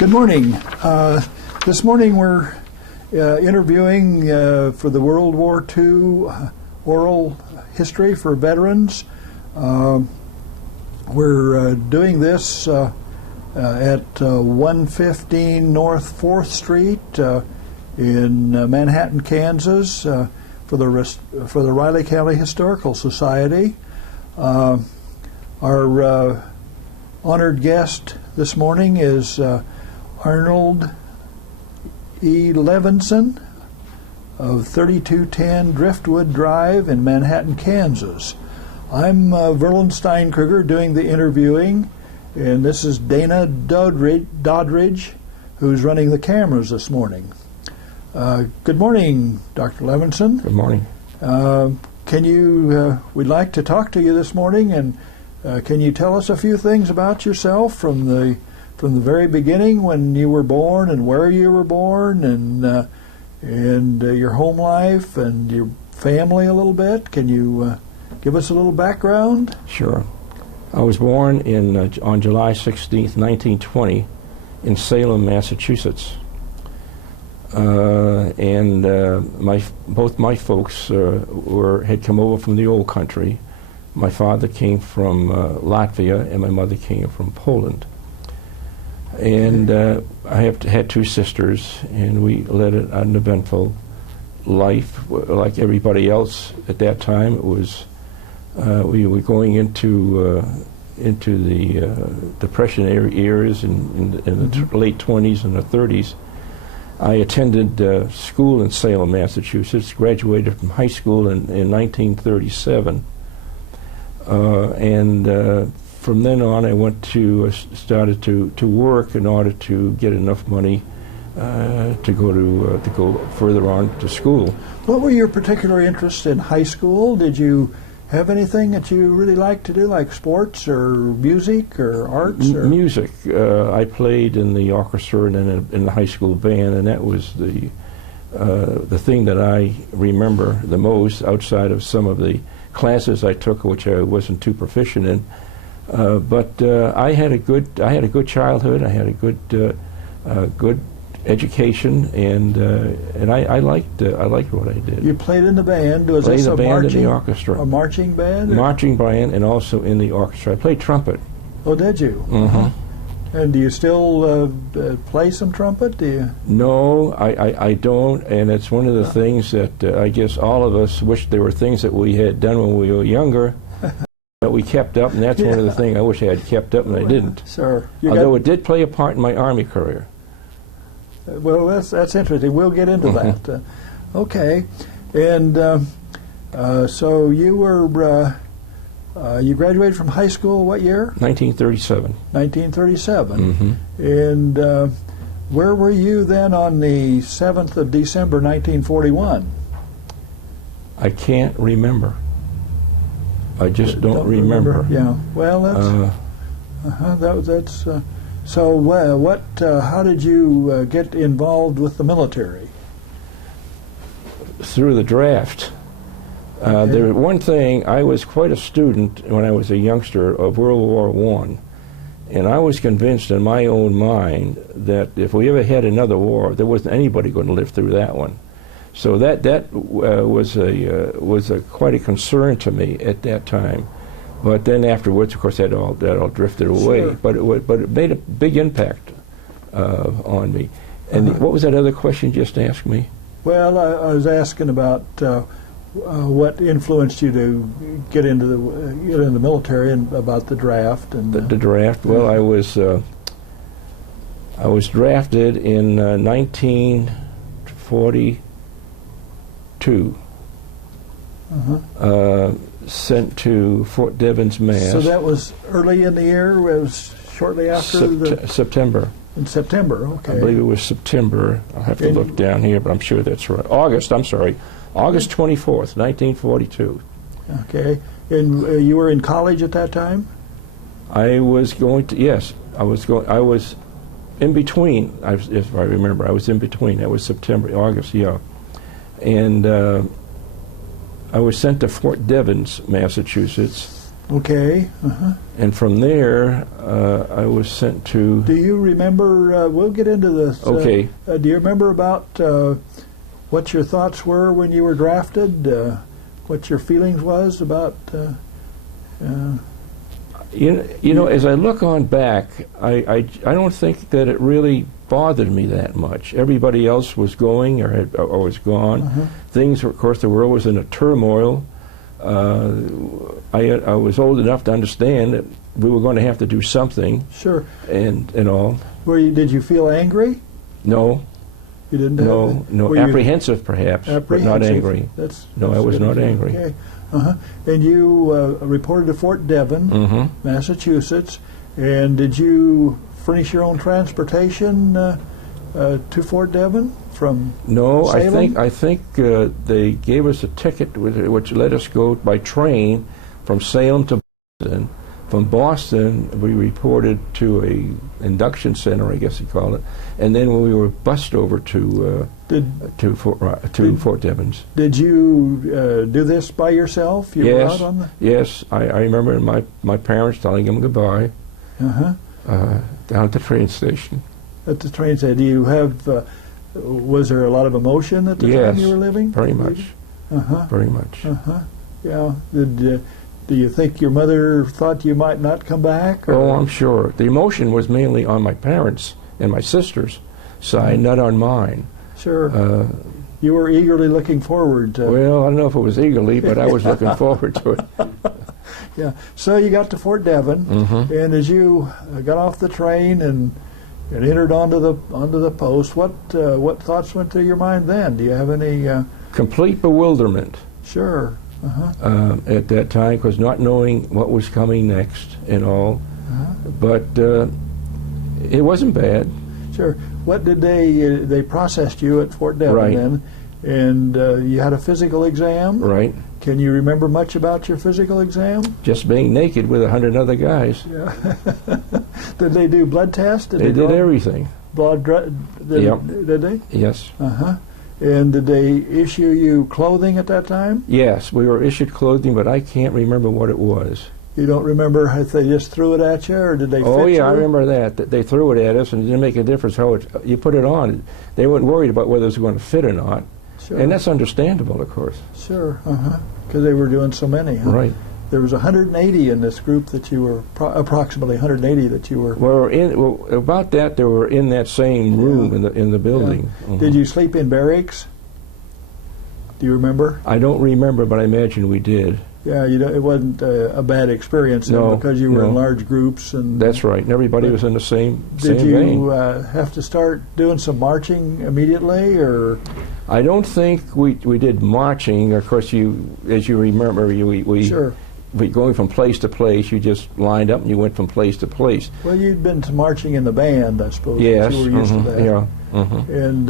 Good morning. This morning we're interviewing for the World War II oral history for veterans. We're doing this at 115 North 4th Street in Manhattan, Kansas, for the Riley County Historical Society. Our honored guest this morning is Arnold E. Levenson of 3210 Driftwood Drive in Manhattan, Kansas. I'm Verlin Steinkruger doing the interviewing, and this is Dana Doddridge, who's running the cameras this morning. Good morning, Dr. Levenson. Good morning. We'd like to talk to you this morning, and can you tell us a few things about yourself from the very beginning, when you were born and where you were born, and your home life and your family a little bit? Can you give us a little background? Sure. I was born on July 16th, 1920, in Salem, Massachusetts. Both my folks had come over from the old country. My father came from Latvia, and my mother came from Poland. And I had two sisters, and we led an eventful life, like everybody else at that time. It was we were going into the Depression years in the late 20s and the 30s. I attended school in Salem, Massachusetts, graduated from high school in 1937, from then on, I started to work in order to get enough money to go further on to school. What were your particular interests in high school? Did you have anything that you really liked to do, like sports or music or arts? Music. I played in the orchestra and in the high school band, and that was the thing that I remember the most, outside of some of the classes I took, which I wasn't too proficient in. But I had a good childhood. I had a good education, and I liked what I did. You played in the band. Was this a band in the orchestra? A marching band? Marching band, and also in the orchestra. I played trumpet. Oh, did you? Mm-hmm. And do you still play some trumpet? Do you? No, I don't, and it's one of the things that I guess all of us wish there were things that we had done when we were younger that we kept up, and that's one of the things I wish I had kept up, and I didn't. Sure. Although it did play a part in my Army career. Well, that's interesting. We'll get into that. Okay. And so you were you graduated from high school what year? 1937. 1937. Mm-hmm. And where were you then on the 7th of December, 1941? I can't remember. I just don't remember. Yeah. Well, that's so. What? How did you get involved with the military? Through the draft. Okay. There was one thing. I was quite a student when I was a youngster of World War I, and I was convinced in my own mind that if we ever had another war, there wasn't anybody going to live through that one. So that was quite a concern to me at that time. But then afterwards, of course, that all drifted away. Sure. But it made a big impact on me. And what was that other question you just asked me? Well, I was asking about what influenced you to get into the military, and about the draft and the draft. Well, I was drafted in 1942. Sent to Fort Devens, Mass. So that was early in the year. It was shortly after September. In September, okay. I believe it was September. I'll have to look down here, but I'm sure that's right. August 24th, 1942. Okay. And you were in college at that time? I was going to, yes. I was in between, if I remember. I was in between. That was August, yeah. And I was sent to Fort Devens, Massachusetts, Okay. Uh-huh. And from there, I was sent to... Do you remember, we'll get into this. Okay. Do you remember about what your thoughts were when you were drafted? What your feelings was about... You know, as I look on back, I don't think that it really bothered me that much. Everybody else was going or was gone. Uh-huh. Things, of course, the world was in a turmoil. I was old enough to understand that we were going to have to do something. Sure. And all. Did you feel angry? No. You didn't have No. Apprehensive, perhaps, but not angry. I was not angry. Okay. Uh-huh. And you reported to Fort Devon, Mm-hmm. Massachusetts. And did you furnish your own transportation to Fort Devon from Salem? I think they gave us a ticket which let us go by train from Salem to Boston. From Boston, we reported to a induction center, I guess you call it, and then we were bused over to Fort Devens. Did you do this by yourself? You were out on the... Yes. I remember my parents telling them goodbye down at the train station. At the train station. Do you have... was there a lot of emotion at the time you were living? Very much. Very much. Yeah. Do you think your mother thought you might not come back? Or? Oh, I'm sure. The emotion was mainly on my parents' and my sister's side, not on mine. Sure. You were eagerly looking forward to... Well, I don't know if it was eagerly, but I was looking forward to it. Yeah. So you got to Fort Devon, and as you got off the train and entered onto the post, what thoughts went through your mind then? Do you have any... Complete bewilderment. Sure. At that time, because not knowing what was coming next and all. But it wasn't bad. Sure. What did they processed you at Fort Devon then, and you had a physical exam? Right. Can you remember much about your physical exam? Just being naked with 100 other guys. Yeah. Did they do blood tests? They did everything. Did they? Yes. And did they issue you clothing at that time? Yes, we were issued clothing, but I can't remember what it was. You don't remember if they just threw it at you, or did they fit you? Oh, yeah, I remember that. They threw it at us, and it didn't make a difference how you put it on. They weren't worried about whether it was going to fit or not. Sure. And that's understandable, of course. Sure, because they were doing so many. Huh? Right. There was 180 in this group that you were, approximately 180 that you were... Well, about that, they were in that same room in the building. Yeah. Did you sleep in barracks? Do you remember? I don't remember, but I imagine we did. Yeah, it wasn't a bad experience because you were in large groups. And that's right, and everybody was in the same vein. Did you vein. Have to start doing some marching immediately, or...? I don't think we did marching. Of course, as you remember, we Sure. Going from place to place, you just lined up and you went from place to place. Well, you'd been to marching in the band, I suppose. Yes. You were used to that. Yeah. And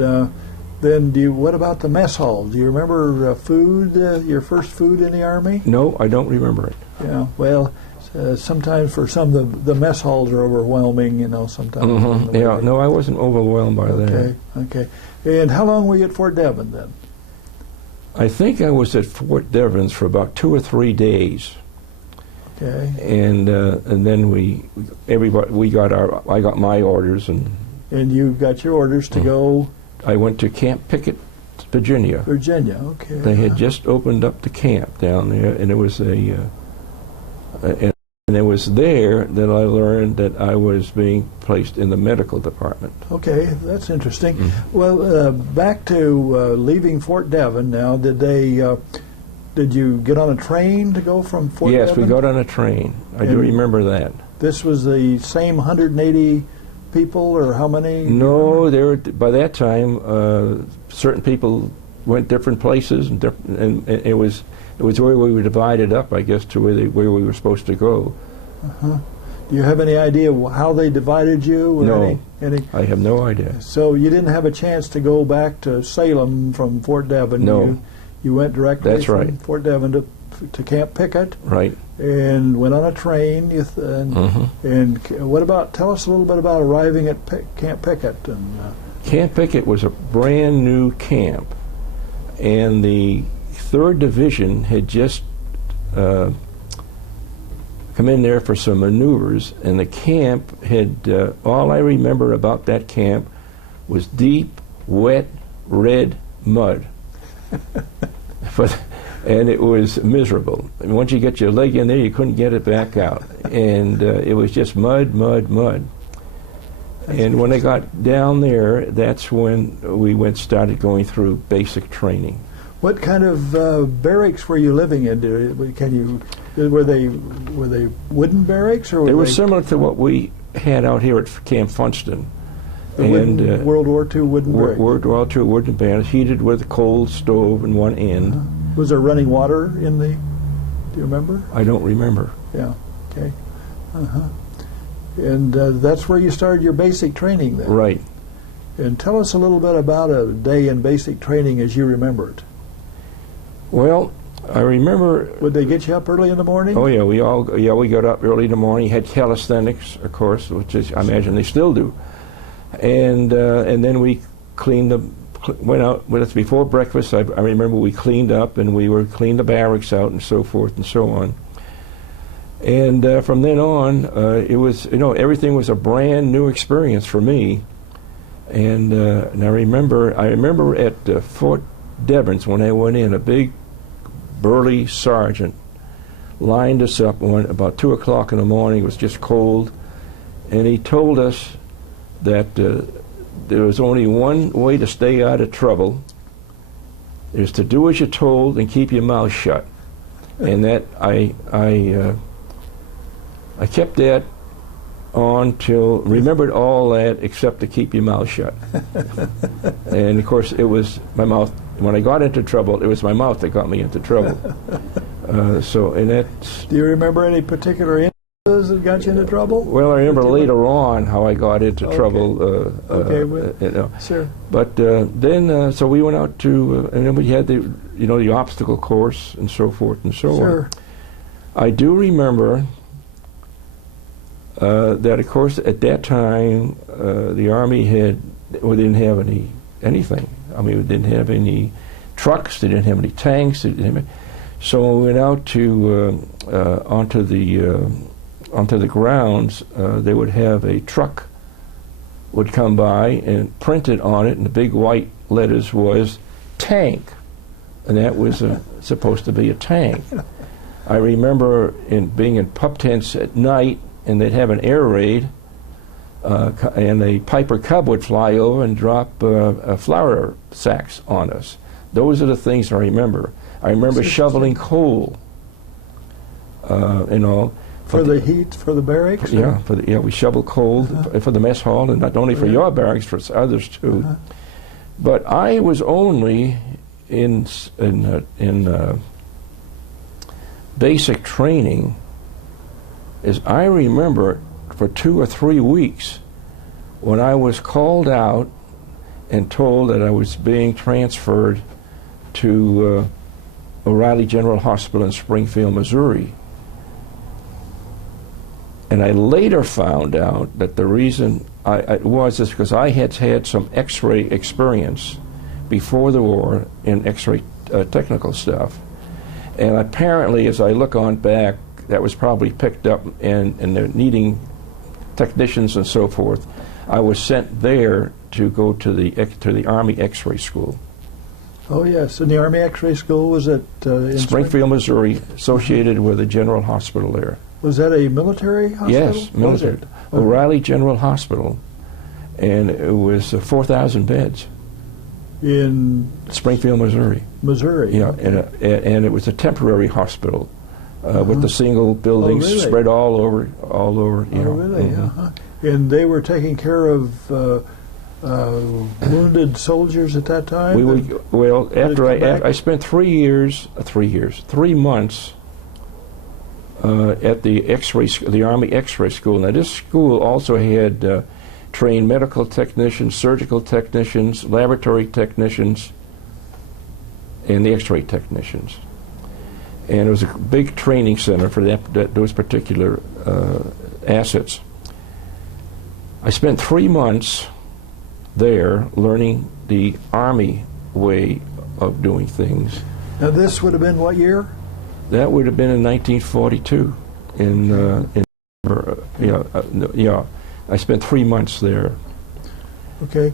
then, what about the mess hall? Do you remember food, your first food in the Army? No, I don't remember it. Yeah, well, sometimes for some the mess halls are overwhelming, sometimes. Yeah, no, I wasn't overwhelmed by that. Okay. And how long were you at Fort Devon then? I think I was at Fort Devens for about 2 or 3 days. Okay. And then I got my orders and you got your orders to go. I went to Camp Pickett, Virginia. Virginia, okay. They had just opened up the camp down there, and it was and it was there that I learned that I was being placed in the medical department. Okay, that's interesting. Well, back to leaving Fort Devon now. Did you get on a train to go from Fort Devon? Yes, we got on a train. I do remember that. This was the same 180 people, or how many? No, by that time, certain people went different places, and it was where we were divided up, I guess, to where we were supposed to go. Do you have any idea how they divided you? Or No, any? I have no idea. So you didn't have a chance to go back to Salem from Fort Devon? No. You went directly That's from right. Fort Devon to Camp Pickett? Right. And went on a train. And what about? Tell us a little bit about arriving at Camp Pickett. Camp Pickett was a brand new camp, and the 3rd Division had just come in there for some maneuvers, and the camp had, all I remember about that camp was deep, wet, red mud. And it was miserable. I mean, once you get your leg in there, you couldn't get it back out. And it was just mud, mud, mud. And when I got down there, that's when we started going through basic training. What kind of barracks were you living in? Were they wooden barracks, or They were similar to what we had out here at Camp Funston. And World War II wooden barracks? World War II wooden barracks, heated with a coal stove in one end. Was there running water in the? Do you remember? I don't remember. Yeah. Okay. And that's where you started your basic training then? Right. And tell us a little bit about a day in basic training as you remember it. Well, I remember. Would they get you up early in the morning? Oh yeah, we got up early in the morning. Had calisthenics, of course, which is, I imagine they still do. And then we went out. Well, it's before breakfast. I remember we cleaned up and we were cleaned the barracks out and so forth and so on. And from then on, it was, everything was a brand new experience for me. And I remember at Fort Devens when I went in, a big burly sergeant lined us up about 2 o'clock in the morning. It was just cold, and he told us that there was only one way to stay out of trouble, is to do as you're told and keep your mouth shut. And that I kept that on till remembered all that except to keep your mouth shut. And of course it was my mouth. When I got into trouble, it was my mouth that got me into trouble. And that's. Do you remember any particular instances that got you into trouble? Well, I remember later on how I got into trouble. Sure. But then, so we went out to, and then we had the obstacle course and so forth and so on. I do remember that, of course, at that time, the Army didn't have anything. I mean, we didn't have any trucks, they didn't have any tanks. So when we went out to onto the grounds, they would have a truck would come by, and printed on it in the big white letters was tank, and that was supposed to be a tank. I remember being in pup tents at night, and they'd have an air raid, and a Piper Cub would fly over and drop flour sacks on us. Those are the things I remember. I remember shoveling coal, and all. For the heat, for the barracks? Yeah, we shoveled coal for the mess hall, and not only for your barracks, for others too. But I was only in basic training, as I remember, for 2 or 3 weeks, when I was called out and told that I was being transferred to O'Reilly General Hospital in Springfield, Missouri. And I later found out that the reason it was because I had had some X-ray experience before the war in X-ray technical stuff. And apparently, as I look on back, that was probably picked up, and they're needing technicians and so forth. I was sent there to go to the Army X-ray school. Oh yes, and the Army X-ray school was at in Springfield, Missouri, associated with the General Hospital there. Was that a military hospital? Yes, military. O'Reilly General Hospital, and it was 4,000 beds. In Springfield, Missouri. Missouri. Yeah, and it was a temporary hospital with the single buildings spread all over. Really? And they were taking care of wounded soldiers at that time. I spent 3 months at the Army X-ray school. Now, this school also had trained medical technicians, surgical technicians, laboratory technicians, and the X-ray technicians. And it was a big training center for those particular assets. I spent 3 months there learning the Army way of doing things. Now, this would have been what year? That would have been in 1942. Yeah, I spent 3 months there. Okay.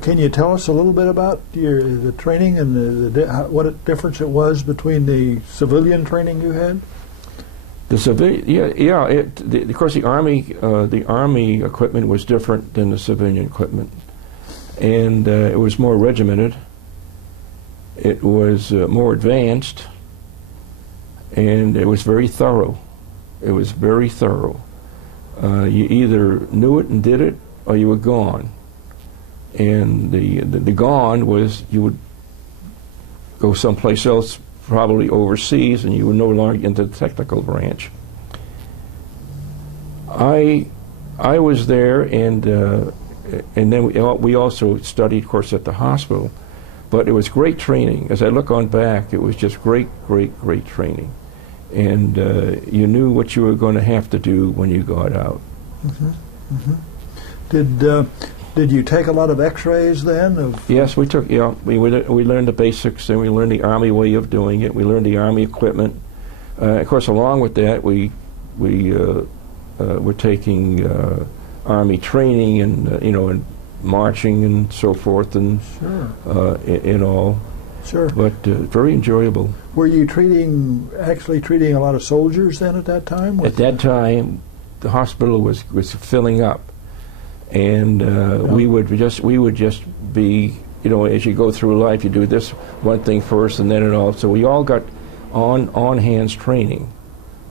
Can you tell us a little bit about the training and what difference it was between the civilian training you had? The civilian, of course, the army equipment was different than the civilian equipment, and it was more regimented. It was more advanced, and it was very thorough. It was very thorough. You either knew it and did it, or you were gone. And the gone was you would go someplace else, probably overseas, and you were no longer into the technical branch. I was there, and then we also studied, of course, at the hospital. But it was great training. As I look on back, it was just great training. And you knew what you were going to have to do when you got out. Mm-hmm. Mm-hmm. Did you take a lot of X-rays then? Yes, we took. Yeah, we learned the basics, and we learned the Army way of doing it. We learned the Army equipment. Of course, along with that, we were taking Army training and and marching and so forth, and sure. In all. Sure. But very enjoyable. Were you actually treating a lot of soldiers then at that time? At that time, the hospital was filling up, and we would just be, as you go through life, you do this one thing first, and then it all. So we all got on-hands training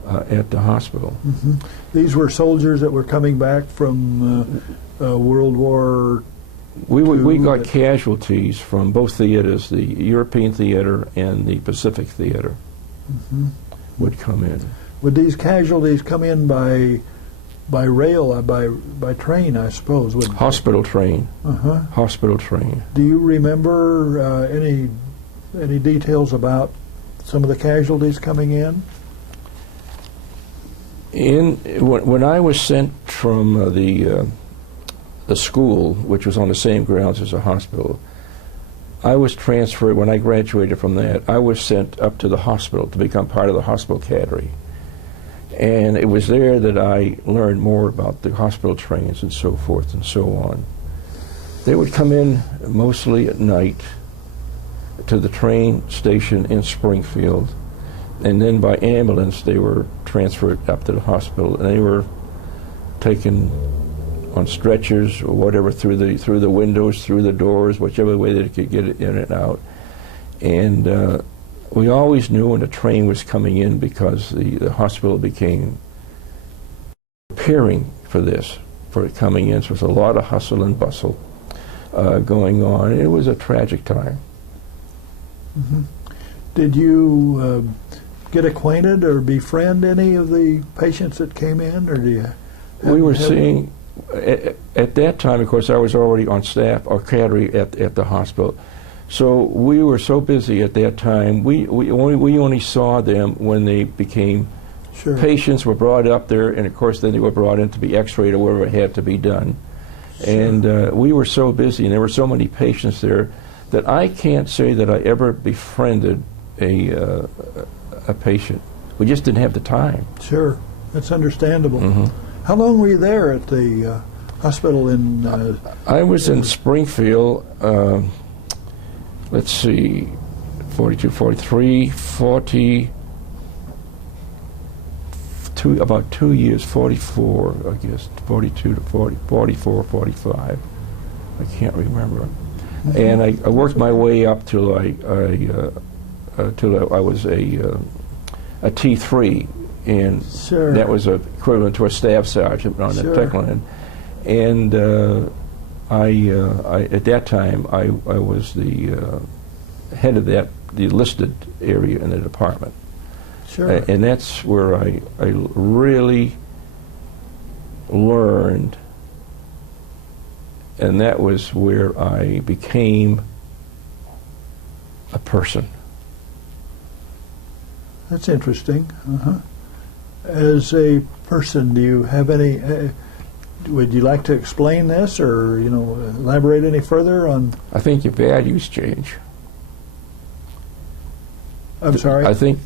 at the hospital. Mm-hmm. These were soldiers that were coming back from World War. We got casualties from both theaters, the European theater and the Pacific theater. Mm-hmm. Would come in. Would these casualties come in by rail, by train, I suppose? Hospital train. Uh-huh. Hospital train. Do you remember any details about some of the casualties coming in? When I was sent from the school, which was on the same grounds as the hospital, I was transferred. When I graduated from that, I was sent up to the hospital to become part of the hospital cadre. And it was there that I learned more about the hospital trains and so forth and so on. They would come in mostly at night to the train station in Springfield, and then by ambulance they were transferred up to the hospital, and they were taken on stretchers or whatever through the windows, through the doors, whichever way they could get it in and out. And we always knew when the train was coming in, because the hospital became preparing for it coming in. So there was a lot of hustle and bustle going on. It was a tragic time. Mm-hmm. Did you get acquainted or befriend any of the patients that came in, or do you? We were seeing. At that time, of course, I was already on staff or cadre at the hospital. So we were so busy at that time, we only saw them when they became sure. Patients were brought up there, and of course then they were brought in to be x-rayed or whatever had to be done. Sure. And we were so busy, and there were so many patients there, that I can't say that I ever befriended a patient. We just didn't have the time. Sure, that's understandable. Mm-hmm. How long were you there at the hospital in? I was in Springfield. Let's see, 42, 43, 40. About 2 years, 44, I guess, 42 to 40, 44, 45. I can't remember. Mm-hmm. And I worked my way up till I was a T3, and sure. that was equivalent to a staff sergeant on sure. the tech line. And I at that time I was the head of the listed area in the department. Sure. And that's where I really learned, and that was where I became a person. That's interesting. Uh-huh. As a person, do you have any? Would you like to explain this, or elaborate any further on? I think your values change. I'm sorry. I think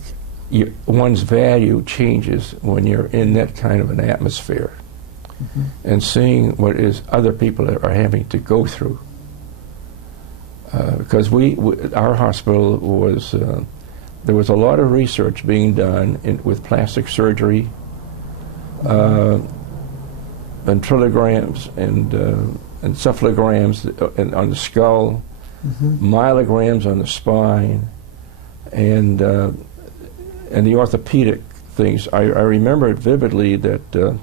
one's value changes when you're in that kind of an atmosphere, and seeing what is other people are having to go through. Because our hospital was, there was a lot of research being done with plastic surgery, ventrillograms and encephalograms on the skull, myelograms on the spine, and the orthopedic things. I remember it vividly that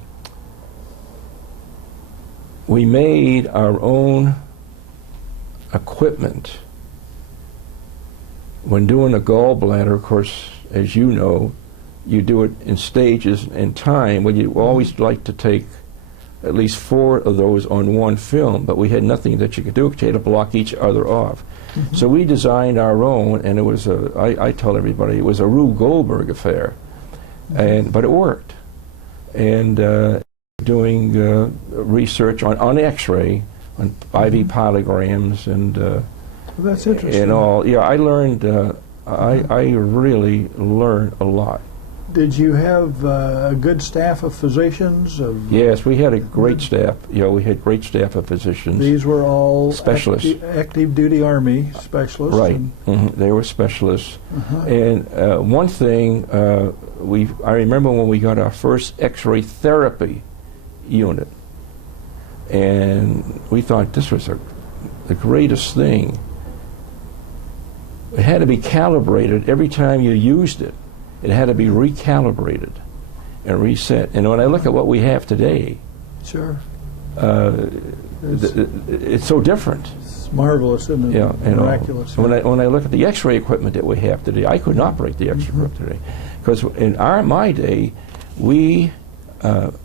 we made our own equipment. When doing a gallbladder, of course, as you know, you do it in stages and time. Well, you always like to take at least 4 of those on one film, but we had nothing that you could do because you had to block each other off. So we designed our own, and it was I tell everybody, it was a Rube Goldberg affair, but it worked. And doing research on X-ray, on IV polygramms, and Well, that's interesting. and all. Yeah, I learned. I really learned a lot. Did you have a good staff of physicians? Yes, we had a great staff. You know, we had great staff of physicians. These were all Specialists. active duty Army specialists. Right. They were specialists. And one thing, I remember when we got our first X-ray therapy unit, and we thought this was the greatest thing. It had to be calibrated every time you used it. It had to be recalibrated and reset. And when I look at what we have today, Sure. it's so different. It's marvelous, isn't it? Yeah, you know, Miraculous. when I look at the X-ray equipment that we have today, I couldn't operate the X-ray equipment today, because in my day, we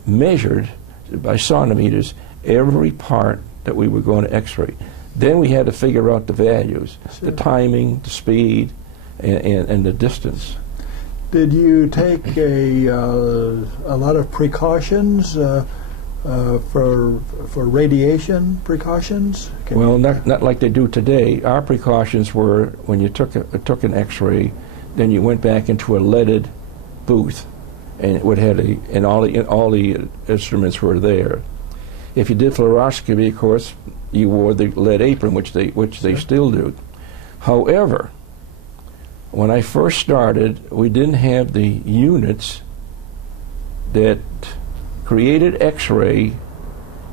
measured by sonometers every part that we were going to X-ray. Then we had to figure out the values, the timing, the speed, and the distance. Did you take a lot of precautions for radiation precautions? Well, not like they do today. Our precautions were when you took an X-ray, then you went back into a leaded booth, and it would have and all the instruments were there. If you did fluoroscopy, of course, you wore the lead apron, which they still do. However, when I first started, we didn't have the units that created X-ray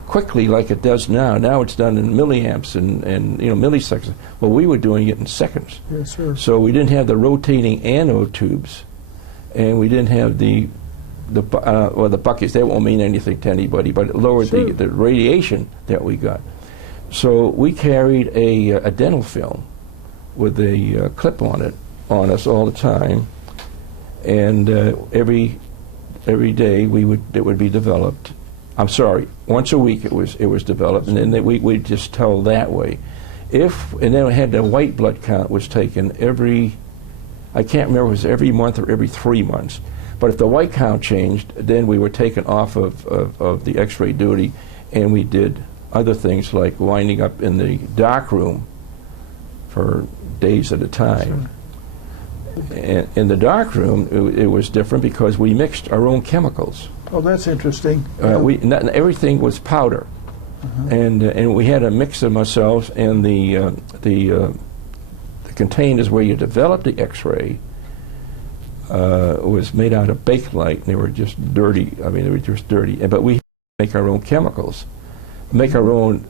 quickly like it does now. Now it's done in milliamps and milliseconds. Well, we were doing it in seconds. Yes, sir. So we didn't have the rotating anode tubes, and we didn't have the buckets. That won't mean anything to anybody, but it lowered the radiation that we got. So we carried a dental film with a clip on it on us all the time, and every day it would be developed. I'm sorry, once a week it was developed, and then we'd just tell that way. And then we had the white blood count was taken I can't remember if it was every month or every 3 months. But if the white count changed, then we were taken off of the X-ray duty, and we did other things like winding up in the dark room for days at a time. And in the dark room, it was different because we mixed our own chemicals. Oh, that's interesting. Everything was powder, and we had to mix them ourselves. And the containers where you developed the X-ray was made out of bakelite, and they were just dirty. I mean, they were just dirty. But we make our own chemicals, make our own.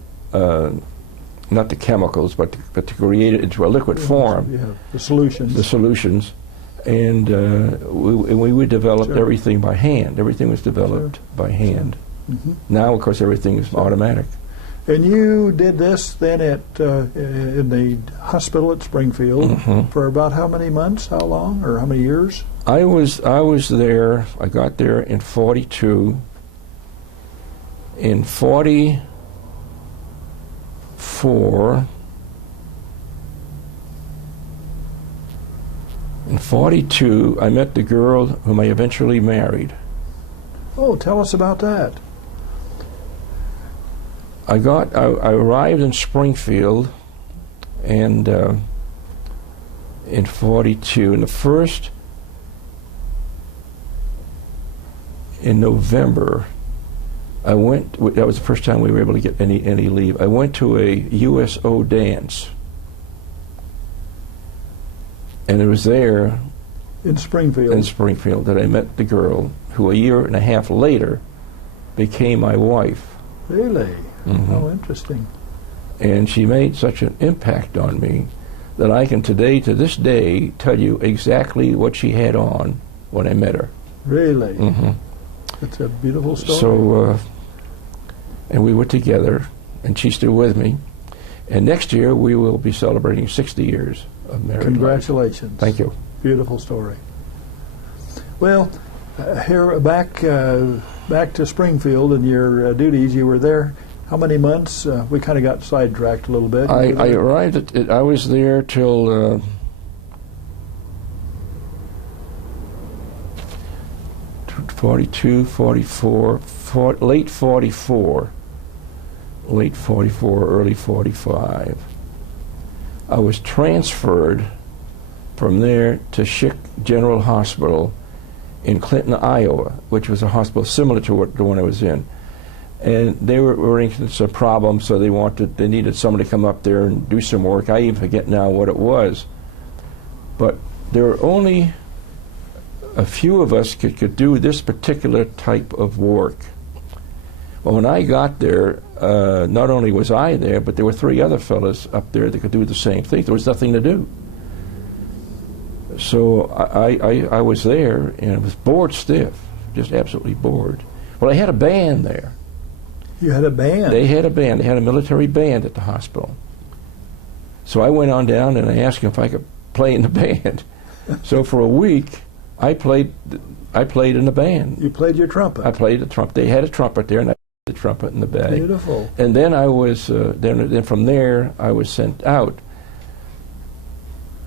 Not the chemicals, but to create it into a liquid form. Yeah, the solutions. The solutions, and we would develop everything by hand. Everything was developed by hand. Now, of course, everything is automatic. And you did this then in the hospital at Springfield for about how many months? How long? Or how many years? I was there. I got there in '42. In '44. In '42, I met the girl whom I eventually married. Oh, tell us about that. I arrived in Springfield, and in '42, and the first in November, I went, that was the first time we were able to get any leave. I went to a USO dance. And it was there In Springfield. That I met the girl who a year and a half later became my wife. Really? Mm-hmm. How interesting. And she made such an impact on me that I can to this day, tell you exactly what she had on when I met her. Really? Mm-hmm. It's a beautiful story. So, and we were together, and she's still with me. And next year we will be celebrating 60 years of marriage. Congratulations. Thank you. Beautiful story. Well, here back to Springfield and your duties. You were there how many months? We kind of got sidetracked a little bit. I arrived at, I was there till 42, 44, late 44, early 45. I was transferred from there to Schick General Hospital in Clinton, Iowa, which was a hospital similar to the one I was in. And they were in some problems, so they needed somebody to come up there and do some work. I even forget now what it was. But there were only a few of us could do this particular type of work. Well, when I got there, not only was I there, but there were 3 other fellows up there that could do the same thing. There was nothing to do. So I was there, and I was bored stiff, just absolutely bored. Well, I had a band there. You had a band? They had a band. They had a military band at the hospital. So I went on down, and I asked them if I could play in the band. So for a week, I played in the band. You played your trumpet? I played the trumpet. They had a trumpet there, and I played the trumpet in the bag. Beautiful. And then I was, then from there, I was sent out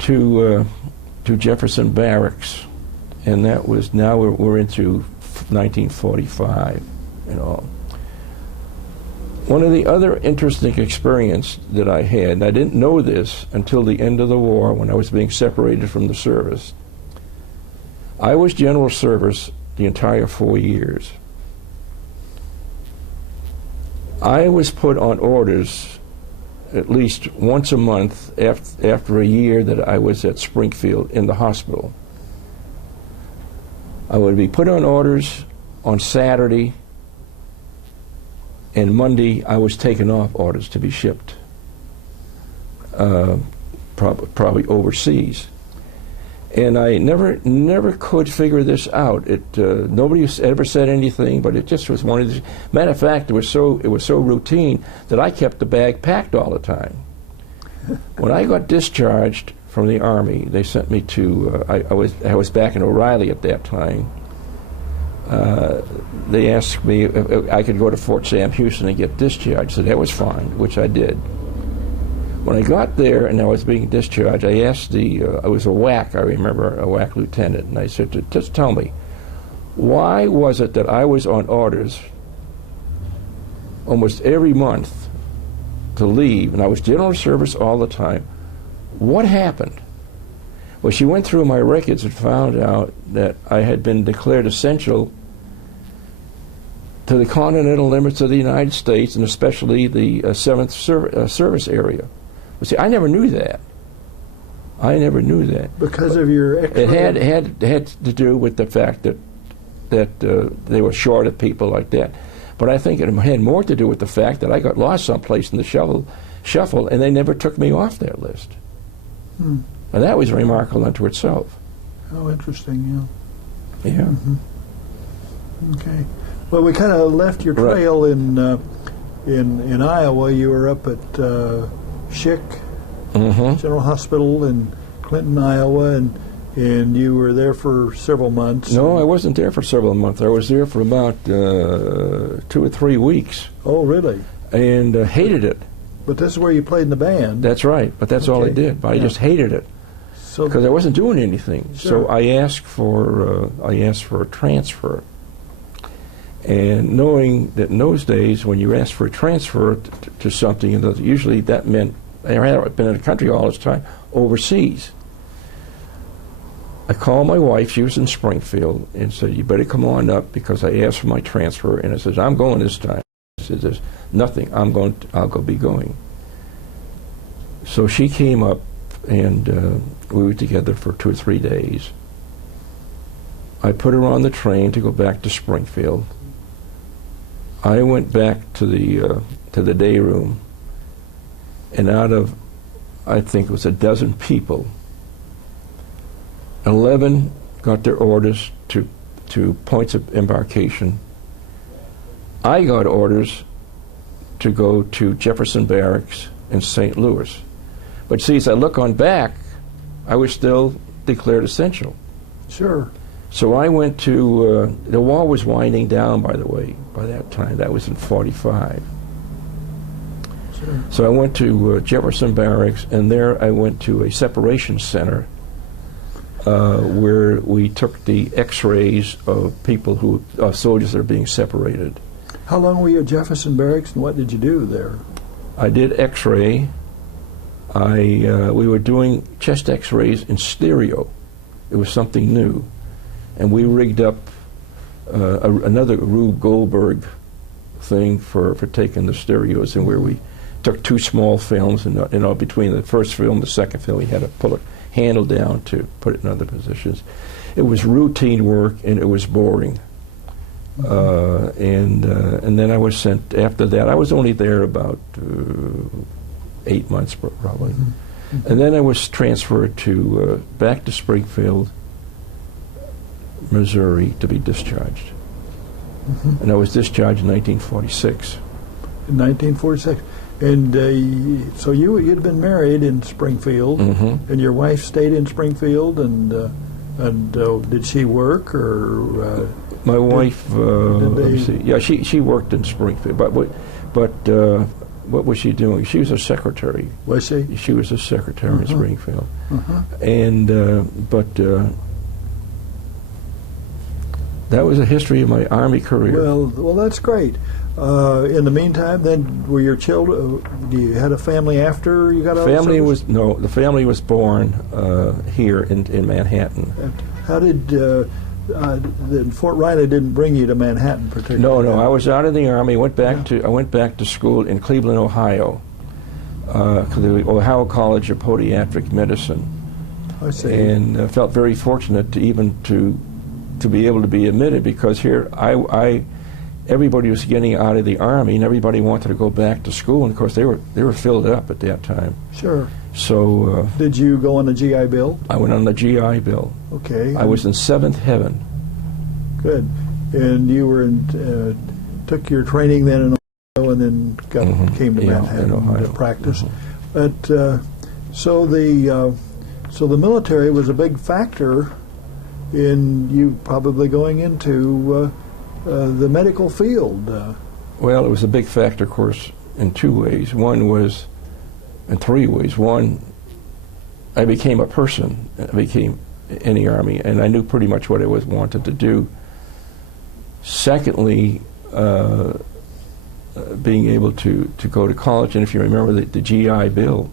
to Jefferson Barracks, and that was, now we're into 1945 and all. One of the other interesting experience that I had, and I didn't know this until the end of the war when I was being separated from the service. I was general service the entire 4 years. I was put on orders at least once a month after a year that I was at Springfield in the hospital. I would be put on orders on Saturday, and Monday I was taken off orders to be shipped, probably overseas. And I never could figure this out. Nobody ever said anything, but it just was one of these. Matter of fact, it was so routine that I kept the bag packed all the time. When I got discharged from the Army, they sent me to. I was back in O'Reilly at that time. They asked me if I could go to Fort Sam Houston and get discharged. So that was fine, which I did. When I got there and I was being discharged, I asked I was a WAC, I remember, a WAC lieutenant, and I said, just tell me, why was it that I was on orders almost every month to leave, and I was general service all the time? What happened? Well, she went through my records and found out that I had been declared essential to the continental limits of the United States, and especially the 7th Service area. But see, I never knew that. I never knew that. Because of your X-ray? It had to do with the fact that they were short of people like that. But I think it had more to do with the fact that I got lost someplace in the shuffle, and they never took me off that list. Hmm. And that was remarkable unto itself. How interesting, yeah. Yeah. Mm-hmm. Okay. Well, we kind of left your trail right. in Iowa. You were up at Schick General Hospital in Clinton, Iowa, and you were there for several months. No, I wasn't there for several months. I was there for about 2 or 3 weeks. Oh, really? And hated it. But this is where you played in the band. That's right. But that's all I did. But I just hated it because I wasn't doing anything. Sure. So I asked for a transfer. And knowing that in those days, when you asked for a transfer to something, usually that meant I had been in the country all this time, overseas. I called my wife, she was in Springfield, and said, you better come on up because I asked for my transfer. And I said, I'm going this time. She said, there's nothing, I'll be going. So she came up, and we were together for 2 or 3 days. I put her on the train to go back to Springfield. I went back to the day room, and out of, I think it was a dozen people, 11 got their orders to points of embarkation. I got orders to go to Jefferson Barracks in St. Louis. But see, as I look on back, I was still declared essential. Sure. So I went to, the wall was winding down, by the way, by that time. That was in 45. Sure. So I went to Jefferson Barracks, and there I went to a separation center where we took the x-rays of people soldiers that are being separated. How long were you at Jefferson Barracks, and what did you do there? I did x-ray. We were doing chest x-rays in stereo. It was something new. And we rigged up another Rube Goldberg thing for taking the stereos, and where we took 2 small films, and between the first film and the second film, we had to pull a handle down to put it in other positions. It was routine work, and it was boring. And then I was sent, after that, I was only there about 8 months probably. Mm-hmm. And then I was transferred to back to Springfield, Missouri, to be discharged. Mm-hmm. And I was discharged in 1946. In 1946. And so you'd been married in Springfield, mm-hmm. and your wife stayed in Springfield, and did she work, or? My wife, let me see. Yeah, she worked in Springfield, but what was she doing? She was a secretary. Was she? She was a secretary in Springfield, and that was a history of my Army career. Well, that's great. In the meantime, then, were your children? You had a family after you got out of service? The family was born here in Manhattan. How did Fort Riley didn't bring you to Manhattan particularly? No. I was out of the Army. I went back to school in Cleveland, Ohio, the Ohio College of Podiatric Medicine. I see. And felt very fortunate to be able to be admitted, because here everybody was getting out of the Army, and everybody wanted to go back to school, and of course they were filled up at that time. Sure. So did you go on the GI Bill? I went on the GI Bill. Okay. I was in 7th heaven. Good. And you were took your training then in Ohio, and then came to Manhattan to practice. But so the military was a big factor in you probably going into the medical field. Well, it was a big factor, of course, in 2 ways. In 3 ways. One, I became a person. I became in the Army, and I knew pretty much what I wanted to do. Secondly, being able to go to college, and if you remember the GI Bill,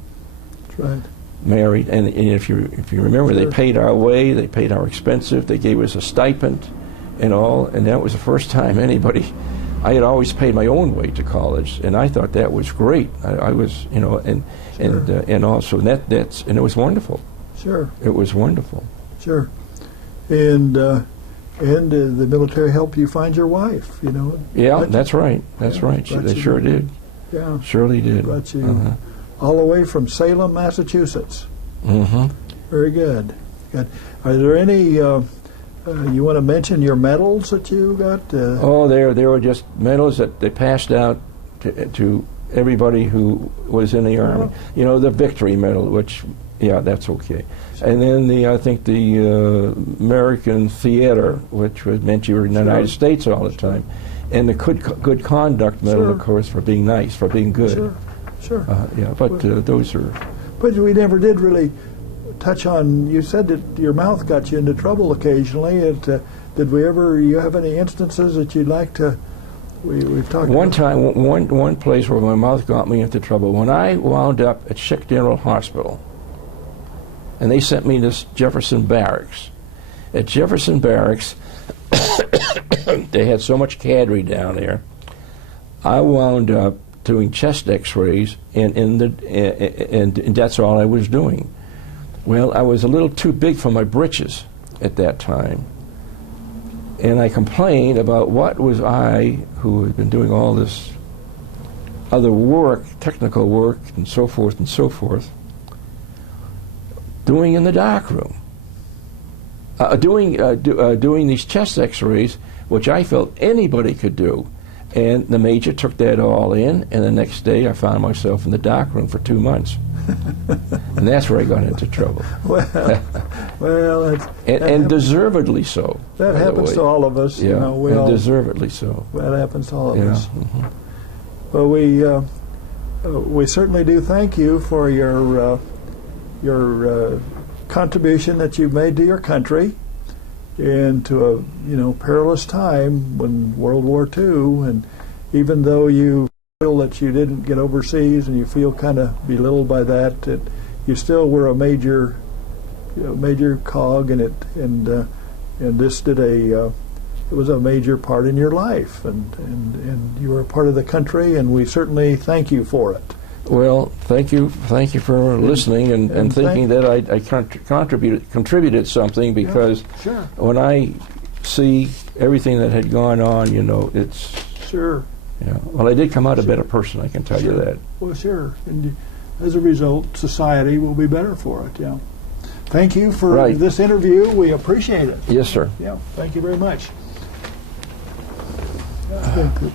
that's right. Married, and if you remember, Sure. They paid our way, they paid our expenses, they gave us a stipend, and all, and that was the first time anybody. I had always paid my own way to college, and I thought that was great. I was, and also that's and it was wonderful. Sure. It was wonderful. Sure. And the military helped you find your wife, Yeah, that's right. That's right. They sure did. Yeah. Surely did. Brought you all the way from Salem, Massachusetts. Mm-hmm. Very good. Good. Are there any, you want to mention your medals that you got? There were just medals that they passed out to everybody who was in the Army. The Victory Medal, which, that's okay. And then I think the American Theater, which meant you were in the United States all the time. And the Good Conduct Medal, of course, for being nice, for being good. Sure. Those are... But we never did really touch on, you said that your mouth got you into trouble occasionally. Did we ever, you have any instances that you'd like to, we've talked One time, one place where my mouth got me into trouble, when I wound up at Schick General Hospital, and they sent me to Jefferson Barracks, At Jefferson Barracks, they had so much cadre down there. I wound up doing chest X-rays, and that's all I was doing. Well, I was a little too big for my britches at that time, and I complained about what was I, who had been doing all this other work, technical work, and so forth, doing in the darkroom. Doing these chest X-rays, which I felt anybody could do. And the major took that all in, and the next day I found myself in the darkroom for 2 months. And that's where I got into trouble. Well, and deservedly so. That happens to all of us. Yeah, you know, we all, deservedly so. That happens to all of Yeah. us. Mm-hmm. Well, we certainly do thank you for your contribution that you've made to your country, and to a perilous time when World War II. And even though you feel that you didn't get overseas and you feel kind of belittled by that, you still were a major cog in it, and this it was a major part in your life, and you were a part of the country, and we certainly thank you for it. Well, thank you for listening and thinking that I contributed something, because yeah, sure. When I see everything that had gone on, it's sure. Yeah. Well, I did come out a better person, I can tell you that. Well, sure. And as a result, society will be better for it. Yeah. Thank you for this interview. We appreciate it. Yes, sir. Yeah. Thank you very much. That's been good.